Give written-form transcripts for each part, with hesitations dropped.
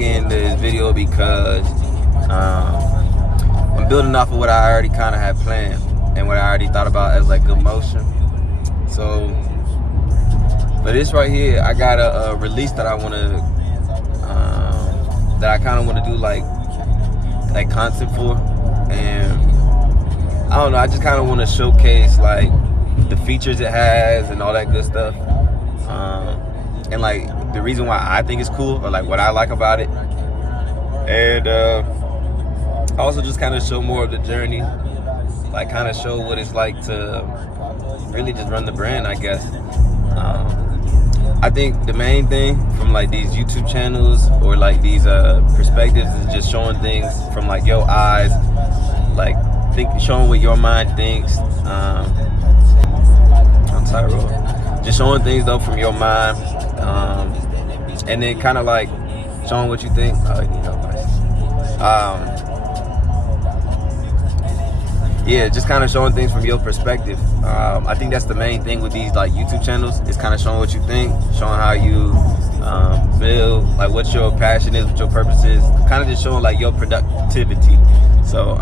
making this video because I'm building off of what I already kind of had planned and what I already thought about as like good motion. So for this right here, I got a release that I want to, that I kind of want to do like content for, and I don't know, I just kind of want to showcase like the features it has and all that good stuff, and like the reason why I think it's cool, or like what I like about it, and also just kind of show more of the journey, like kind of show what it's like to really just run the brand, I guess. I think the main thing from like these YouTube channels or like these perspectives is just showing things from like your eyes, like showing what your mind thinks. I'm Tyrell. Just showing things though from your mind, and then kind of like showing what you think. Yeah, just kind of showing things from your perspective. I think that's the main thing with these like YouTube channels, is kind of showing what you think, showing how you feel, like what your passion is, what your purpose is, kind of just showing like your productivity. So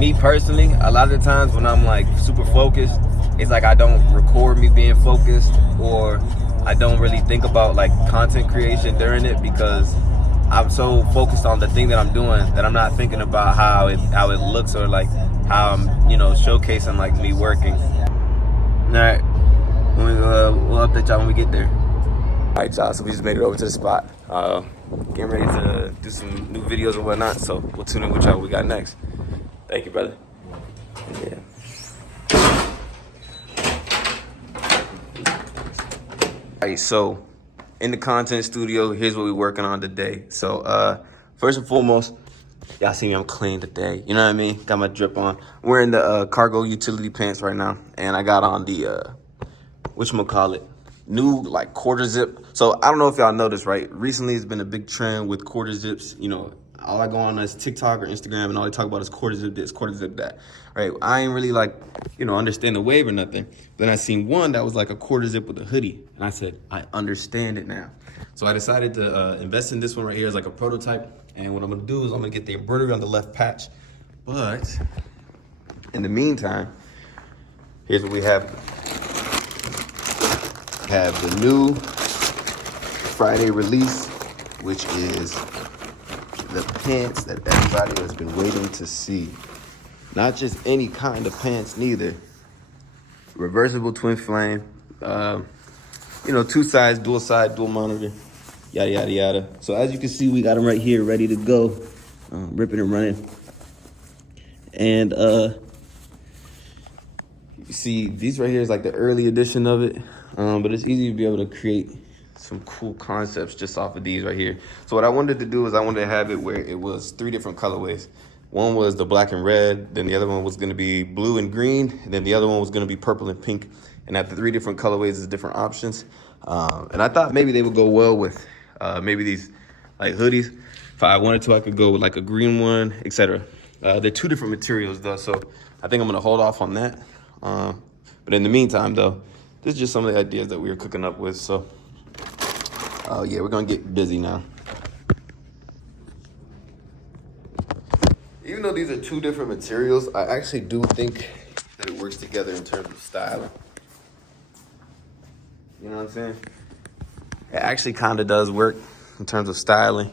me personally, a lot of the times when I'm like super focused, it's like I don't record me being focused, or I don't really think about like content creation during it, because I'm so focused on the thing that I'm doing that I'm not thinking about how it looks, or like how I'm, showcasing like me working. All right, we'll update y'all when we get there. All right, y'all, so we just made it over to the spot. Getting ready to do some new videos and whatnot, so we'll tune in with y'all what we got next. Thank you, brother. Yeah. All right, so in the content studio, here's what we're working on today. So first and foremost, y'all see me, I'm clean today. You know what I mean? Got my drip on. I'm wearing the cargo utility pants right now, and I got on the whatchamacallit, new like quarter zip. So I don't know if y'all know this, right? Recently it's been a big trend with quarter zips. All I go on is TikTok or Instagram, and all they talk about is quarter zip this, quarter zip that, right? I ain't really like, understand the wave or nothing. Then I seen one that was like a quarter zip with a hoodie, and I said, I understand it now. So I decided to invest in this one right here as like a prototype. And what I'm gonna do is I'm gonna get the embroidery on the left patch. But in the meantime, here's what we have. We have the new Friday release, which is the pants that everybody has been waiting to see. Not just any kind of pants neither. Reversible twin flame, two sides, dual side, dual monitor, yada, yada, yada. So as you can see, we got them right here ready to go, ripping and running. And you see, these right here is like the early edition of it, but it's easy to be able to create some cool concepts just off of these right here. So what I wanted to do is I wanted to have it where it was 3 different colorways. One was the black and red, then the other one was gonna be blue and green, and then the other one was gonna be purple and pink. And at the 3 different colorways is different options. And I thought maybe they would go well with maybe these like hoodies. If I wanted to, I could go with like a green one, etc. They're 2 different materials though, so I think I'm gonna hold off on that. But in the meantime though, this is just some of the ideas that we were cooking up with, so. Oh yeah, we're gonna get busy now. Even though these are 2 different materials, I actually do think that it works together in terms of styling. You know what I'm saying? It actually kind of does work in terms of styling.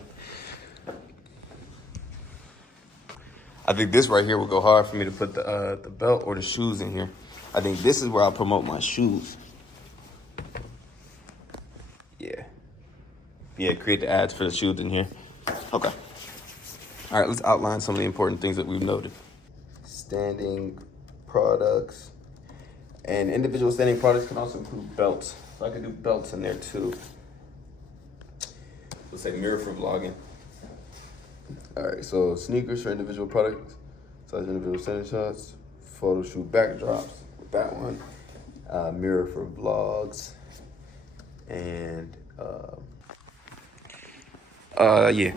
I think this right here will go hard for me to put the belt or the shoes in here. I think this is where I'll promote my shoes. Yeah, create the ads for the shoes in here. Okay. All right, let's outline some of the important things that we've noted. Standing products. And individual standing products can also include belts. So I could do belts in there too. Let's say mirror for vlogging. All right, so sneakers for individual products, size individual standing shots, photo shoot backdrops with that one, mirror for vlogs, and yeah.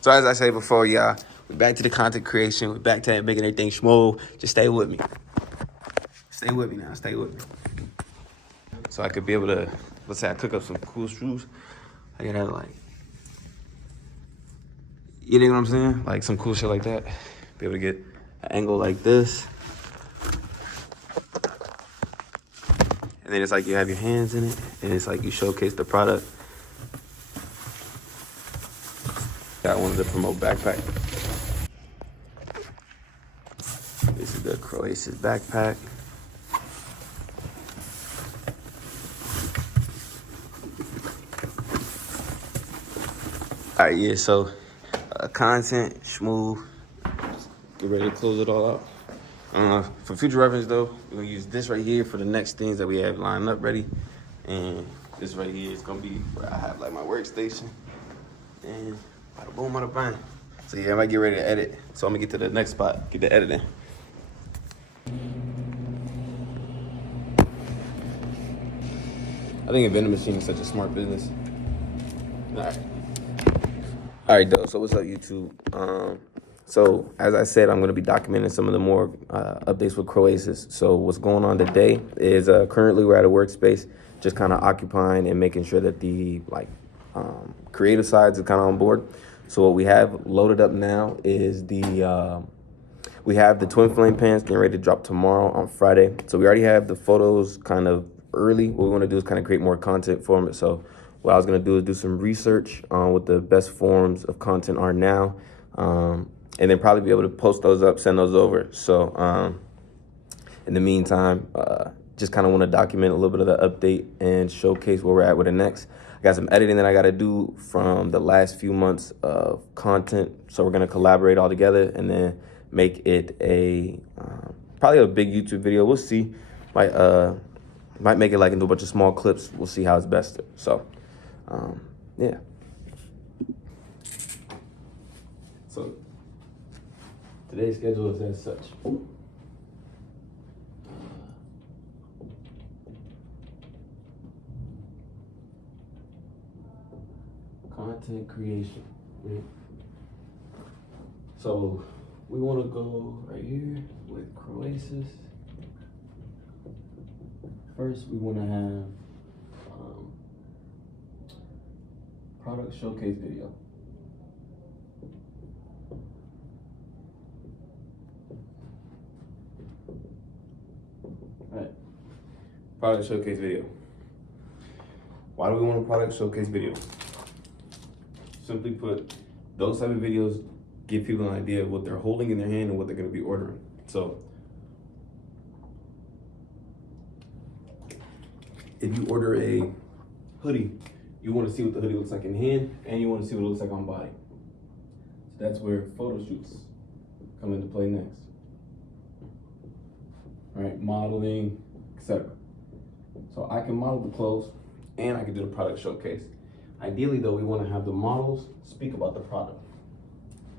So as I say before, y'all, we're back to the content creation. We're back to making everything smooth. Just stay with me. Stay with me now. Stay with me. So I could be able to, let's say I cook up some cool shoes. I can have like You know what I'm saying? Like some cool shit like that. Be able to get an angle like this. And then it's like you have your hands in it, and it's like you showcase the product. I wanted to promote backpack. This is the CROESUS backpack. All right, yeah, so content, smooth. Get ready to close it all out. For future reference though, we're gonna use this right here for the next things that we have lined up ready. And this right here is gonna be where I have like my workstation. And bada boom, bada bang. So yeah, I might get ready to edit. So I'm gonna get to the next spot, get the editing. I think a vending machine is such a smart business. All right, though. So what's up, YouTube? So as I said, I'm going to be documenting some of the more updates with CROESUS. So what's going on today is currently we're at a workspace, just kind of occupying and making sure that the creative sides are kind of on board. So what we have loaded up now is we have the twin flame pants getting ready to drop tomorrow on Friday. So we already have the photos kind of early. What we want to do is kind of create more content for it. So what I was going to do is do some research on what the best forms of content are now, and then probably be able to post those up, send those over. So in the meantime, just kind of want to document a little bit of the update and showcase where we're at with the next. I got some editing that I got to do from the last few months of content. So we're going to collaborate all together and then make it a probably a big YouTube video. We'll see. Might make it like into a bunch of small clips. We'll see how it's best. So yeah. So today's schedule is as such. Content creation. Right? So we want to go right here with CROESUS. First, we want to have product showcase video. All right, product showcase video. Why do we want a product showcase video? Simply put, those type of videos give people an idea of what they're holding in their hand and what they're going to be ordering. So if you order a hoodie, you want to see what the hoodie looks like in hand, and you want to see what it looks like on body. So that's where photo shoots come into play next. All right, modeling, etc. So I can model the clothes, and I can do the product showcase. Ideally, though, we want to have the models speak about the product.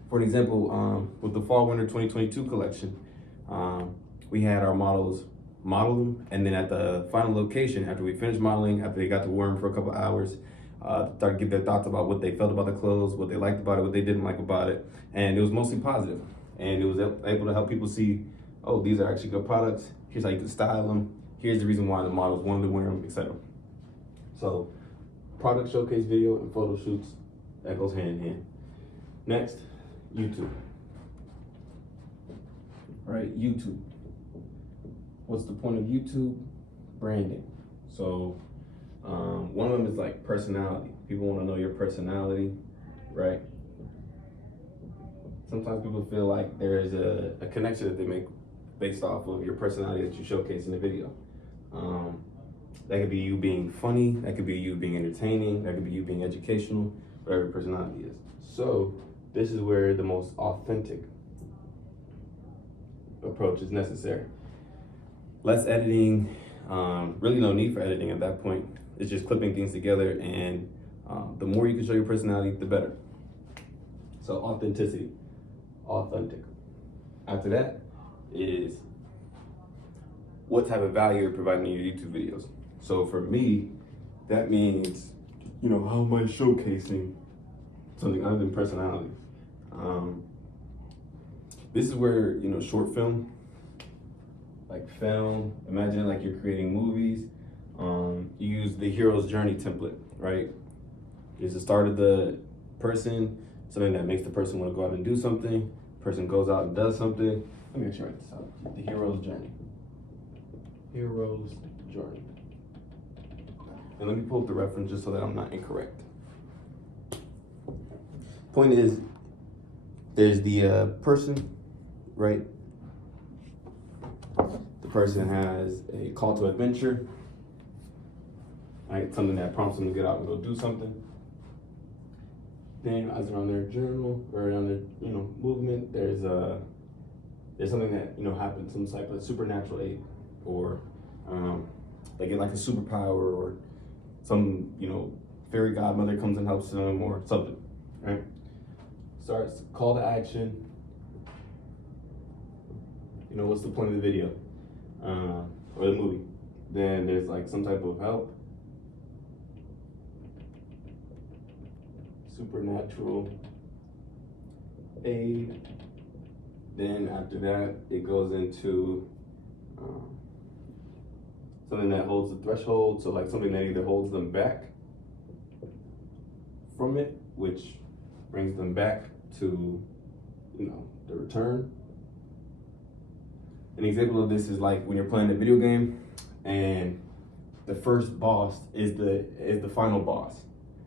For an example, with the Fall/Winter 2022 collection, we had our models model them, and then at the final location, after we finished modeling, after they got to wear them for a couple hours, started to give their thoughts about what they felt about the clothes, what they liked about it, what they didn't like about it, and it was mostly positive. And it was able to help people see, oh, these are actually good products. Here's how you can style them. Here's the reason why the models wanted to wear them, etc. So, product showcase video and photo shoots, that goes hand in hand. Next, YouTube. All right, YouTube. What's the point of YouTube? Branding. So one of them is like personality. People want to know your personality, right? Sometimes people feel like there is a connection that they make based off of your personality that you showcase in the video. That could be you being funny, that could be you being entertaining, that could be you being educational, whatever your personality is. So this is where the most authentic approach is necessary. Less editing, really no need for editing at that point. It's just clipping things together, and the more you can show your personality, the better. So authenticity, authentic. After that is what type of value you're providing in your YouTube videos. So for me, that means, how am I showcasing something other than personality? This is where, short film, like film, imagine like you're creating movies. You use the hero's journey template, right? It's the start of the person, something that makes the person want to go out and do something. Person goes out and does something. Let me make sure I write this out. The hero's journey. Hero's journey. And let me pull up the reference just so that I'm not incorrect. Point is, there's the person, right? The person has a call to adventure, right? Something that prompts them to get out and go do something. Then, as they're on their journal or on their, movement, there's something that happens, some type of supernatural aid, or they get like a superpower, or some fairy godmother comes and helps them, or something, right? Starts call to action. What's the point of the video or the movie? Then there's like some type of help, supernatural aid. Then after that, it goes into something that holds the threshold. So like something that either holds them back from it, which brings them back to, the return. An example of this is like when you're playing a video game and the first boss is the final boss.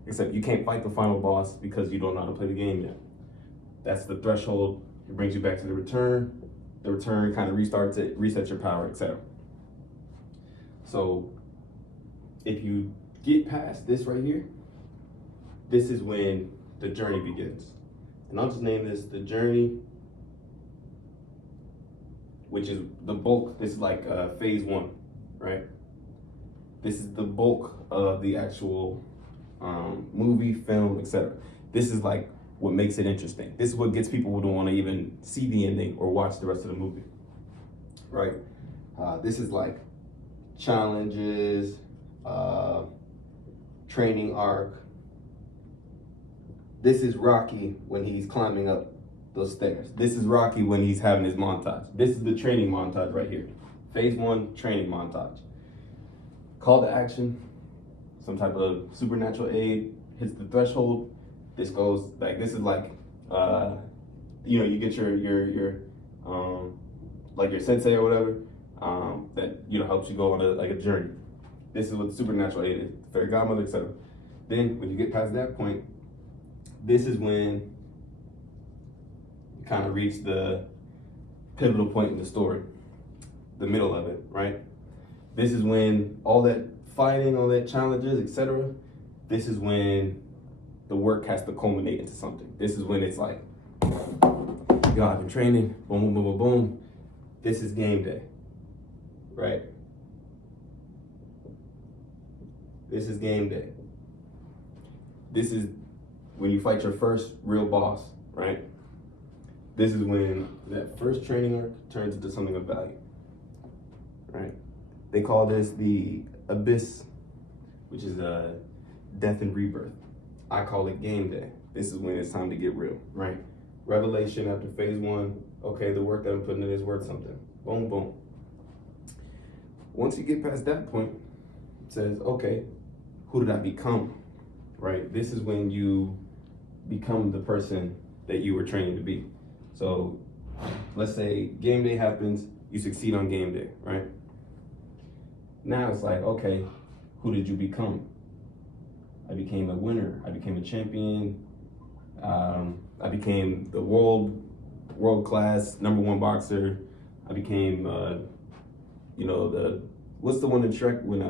Except you can't fight the final boss because you don't know how to play the game yet. That's the threshold. It brings you back to the return. The return kind of restarts it, resets your power, etc. So if you get past this right here, this is when the journey begins. And I'll just name this the journey, which is the bulk. This is like phase 1, right? This is the bulk of the actual movie, film, etc. This is like what makes it interesting. This is what gets people to want to even see the ending or watch the rest of the movie, right? This is like challenges, training arc. This is Rocky when he's climbing up those stairs. This is Rocky when he's having his montage. This is the training montage right here. Phase 1 training montage. Call to action, some type of supernatural aid, hits the threshold. This goes like, this is like, you get your like your sensei or whatever, that, helps you go on a journey. This is what the supernatural aid is, fairy godmother, etc. Then when you get past that point, this is when you kind of reach the pivotal point in the story, the middle of it, right? This is when all that fighting, all that challenges, etc. This is when the work has to culminate into something. This is when it's like, yo, I've been training, boom, boom, boom, boom, boom. This is game day, right? This is game day. This is when you fight your first real boss, right? This is when that first training arc turns into something of value, right? They call this the abyss, which is death and rebirth. I call it game day. This is when it's time to get real, right? Revelation after phase 1. Okay, the work that I'm putting in is worth something. Boom, boom. Once you get past that point, it says, okay, who did I become, right? This is when you become the person that you were training to be. So let's say game day happens, you succeed on game day, right? Now it's like, okay, who did you become? I became a winner. I became a champion. I became the world class #1 boxer. I became, what's the one in Shrek when,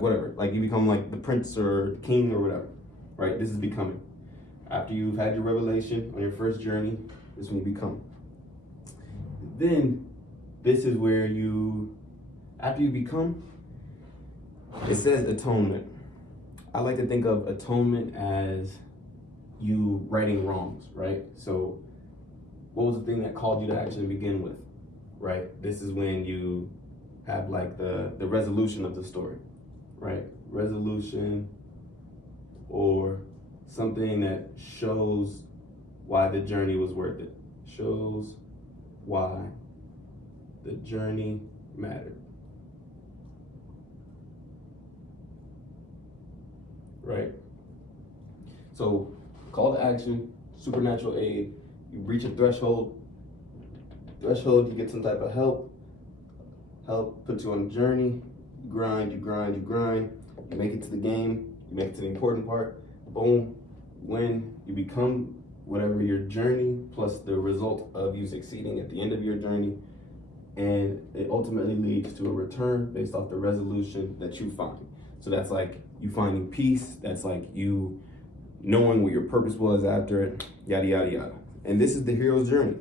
whatever. Like you become like the prince or king or whatever, right? This is becoming. After you've had your revelation on your first journey, this is when you become. Then this is where after you become, it says atonement. I like to think of atonement as you righting wrongs, right? So what was the thing that called you to action to begin with, right? This is when you have like the resolution of the story, right? Resolution, or something that shows why the journey was worth it. Shows why the journey mattered. Right? So call to action, supernatural aid. You reach a threshold, you get some type of help puts you on a journey. You grind, you make it to the game, you make it to the important part, boom, win, you become whatever your journey plus the result of you succeeding at the end of your journey, and it ultimately leads to a return based off the resolution that you find. So that's like you finding peace, that's like you knowing what your purpose was after it, yada, yada, yada. And this is the hero's journey,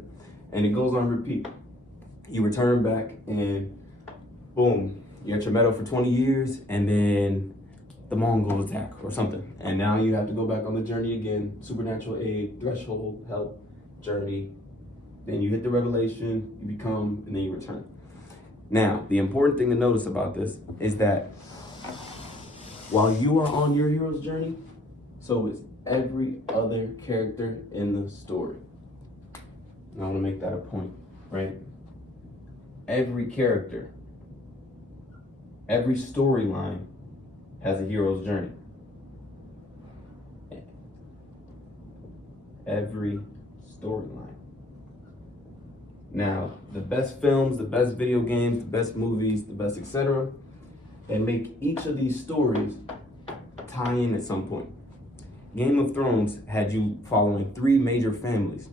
and it goes on repeat. You return back and boom, you got your medal for 20 years, and then the Mongols attack or something. And now you have to go back on the journey again, supernatural aid, threshold, help, journey. Then you hit the revelation, you become, and then you return. Now, the important thing to notice about this is that while you are on your hero's journey, so is every other character in the story. And I want to make that a point, right? Every character, every storyline has a hero's journey. Every storyline. Now, the best films, the best video games, the best movies, the best etc., they make each of these stories tie in at some point. Game of Thrones had you following 4 major families,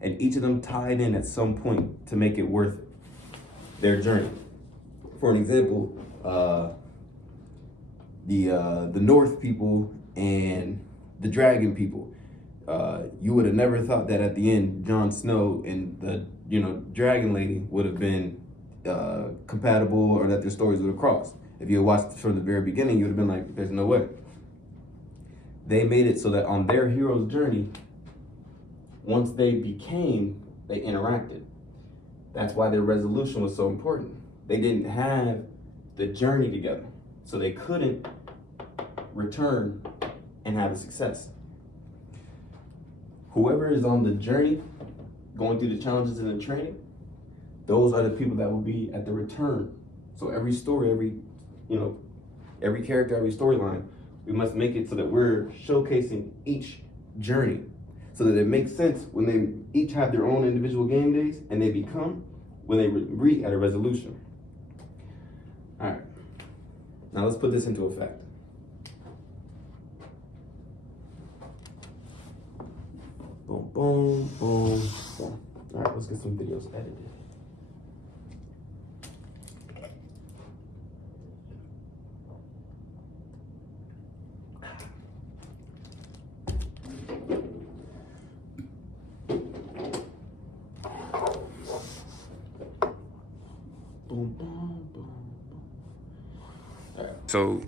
and each of them tied in at some point to make it worth their journey. For an example, the North people and the Dragon people. You would have never thought that at the end, Jon Snow and the Dragon Lady would have been compatible, or that their stories would have crossed. If you had watched from the very beginning, you would have been like, "There's no way." They made it so that on their hero's journey, once they interacted. That's why their resolution was so important. They didn't have the journey together, so they couldn't return and have a success. Whoever is on the journey, going through the challenges and the training, those are the people that will be at the return. So every story, every character, every storyline, we must make it so that we're showcasing each journey, so that it makes sense when they each have their own individual game days, and they become when they reach at a resolution. All right, now let's put this into effect. Boom, boom, boom, boom. All right, let's get some videos edited. Boom, boom, boom, boom. All right. So,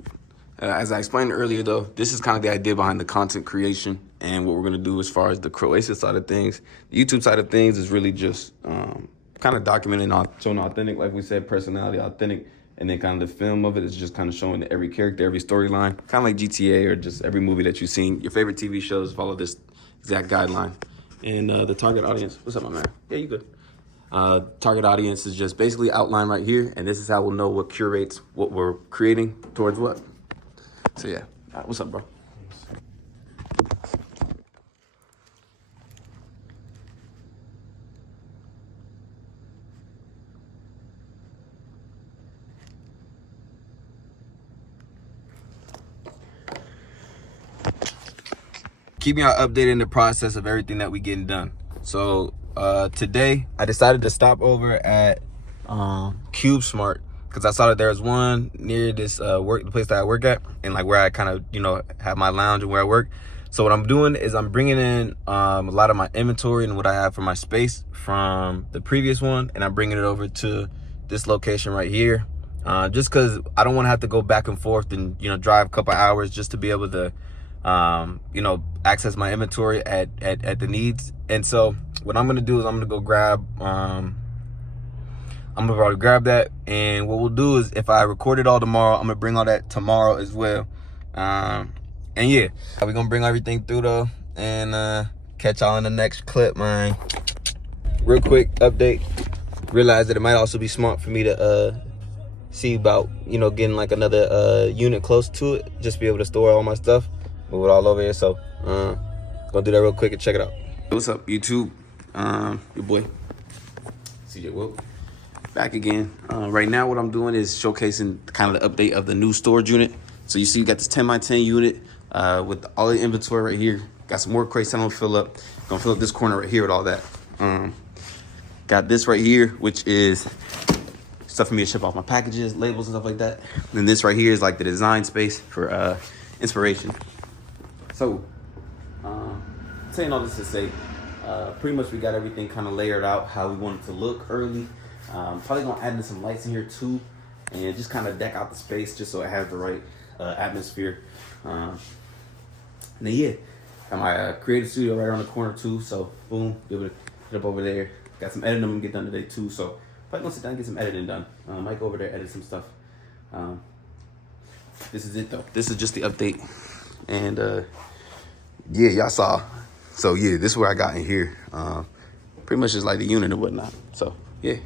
as I explained earlier, though, this is kind of the idea behind the content creation and what we're going to do as far as the CROESUS side of things. The YouTube side of things is really just kind of documenting, showing authentic, like we said, personality, authentic, and then kind of the film of it is just kind of showing every character, every storyline, kind of like GTA or just every movie that you've seen. Your favorite TV shows follow this exact guideline. And the target audience, what's up, my man? Yeah, you good. Target audience is just basically outlined right here, and this is how we'll know what curates what we're creating towards what. So yeah, what's up, bro? Keep y'all updated in the process of everything that we getting done. So today I decided to stop over at Cube Smart because I saw that there was one near this the place that I work at, and like where I kind of have my lounge and where I work. So what I'm doing is I'm bringing in a lot of my inventory and what I have for my space from the previous one, and I'm bringing it over to this location right here, just because I don't want to have to go back and forth and drive a couple hours just to be able to access my inventory at the needs. And so what I'm gonna do is I'm gonna go grab I'm gonna probably grab that, and what we'll do is if I record it all tomorrow, I'm gonna bring all that tomorrow as well. And yeah, we're gonna bring everything through though, and catch y'all in the next clip, man. Real quick update, realize that it might also be smart for me to see about getting like another unit close to it, just be able to store all my stuff, move it all over here. So Gonna do that real quick and check it out. What's up, YouTube? Your boy, CJ Will, back again. Right now, what I'm doing is showcasing kind of the update of the new storage unit. So you see, you got this 10 by 10 unit with all the inventory right here. Got some more crates I'm gonna fill up. Gonna fill up this corner right here with all that. Got this right here, which is stuff for me to ship off my packages, labels and stuff like that. And this right here is like the design space for inspiration. So, saying all this to say, pretty much we got everything kind of layered out how we want it to look early. Probably gonna add in some lights in here too, and just kind of deck out the space just so it has the right atmosphere. And then yeah, got my creative studio right around the corner too. So boom, be able to put up over there. Got some editing I'm gonna get done today too. So probably gonna sit down and get some editing done. Might go over there, edit some stuff. This is it though. This is just the update. And yeah, y'all saw. So yeah, this is what I got in here. Pretty much just like the unit and whatnot. So yeah.